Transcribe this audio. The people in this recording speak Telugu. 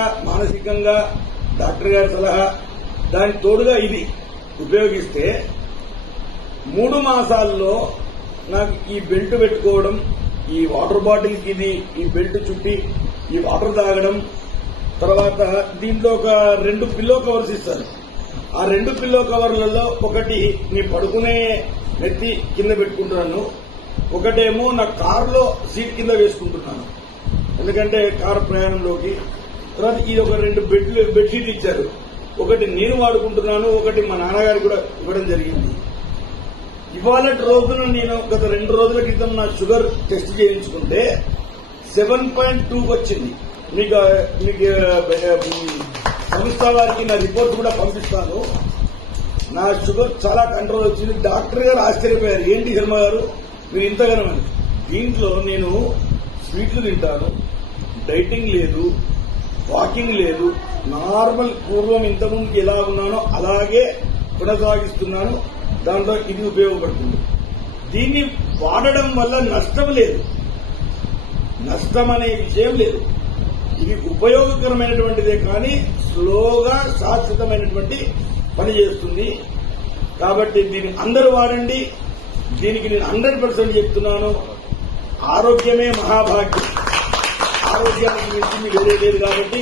మానసికంగా డాక్టర్ గారి సలహా దానికి తోడుగా ఇది ఉపయోగిస్తే 3 మాసాల్లో నాకు ఈ బెల్ట్ పెట్టుకోవడం, ఈ వాటర్ బాటిల్కి ఇది ఈ బెల్ట్ చుట్టి ఈ వాటర్ తాగడం, తర్వాత దీంట్లో ఒక 2 పిల్లో కవర్స్ ఇస్తారు. ఆ 2 పిల్లో కవర్లలో ఒకటి నీ పడుకునే నెత్తి కింద పెట్టుకుంటున్నాను, ఒకటేమో నా కారులో సీట్ కింద వేసుకుంటున్నాను ఎందుకంటే కారు ప్రయాణంలోకి. తర్వాత ఇది ఒక 2 బెడ్షీట్ ఇచ్చారు, ఒకటి నేను వాడుకుంటున్నాను, ఒకటి మా నాన్నగారికి కూడా ఇవ్వడం జరిగింది. ఇవాళ రోజున నేను గత 2 రోజుల క్రితం నా షుగర్ టెస్ట్ చేయించుకుంటే 7.2 వచ్చింది. మీకు సంస్థ వారికి నా రిపోర్ట్ కూడా పంపిస్తాను. నా షుగర్ చాలా కంట్రోల్ వచ్చింది. డాక్టర్ గారు ఆశ్చర్యపోయారు, ఏంటి శర్మ గారు మీరు ఇంతగానని. దీంట్లో నేను స్వీట్లు తింటాను, డైటింగ్ లేదు, వాకింగ్ లేదు, నార్మల్ పూర్వం ఇంతకుముందుకు ఎలా ఉన్నానో అలాగే కొనసాగిస్తున్నాను. దాంట్లో ఇది ఉపయోగపడుతుంది. దీన్ని వాడడం వల్ల నష్టం లేదు, నష్టం అనే విషయం లేదు. ఇది ఉపయోగకరమైనటువంటిదే కానీ స్లోగా శాశ్వతమైనటువంటి పని చేస్తుంది. కాబట్టి దీన్ని అందరూ వాడండి. దీనికి నేను 100% చెప్తున్నాను. ఆరోగ్యమే మహాభాగ్యం, ఆరోగ్యానికి మించింది వేరే లేదు కాబట్టి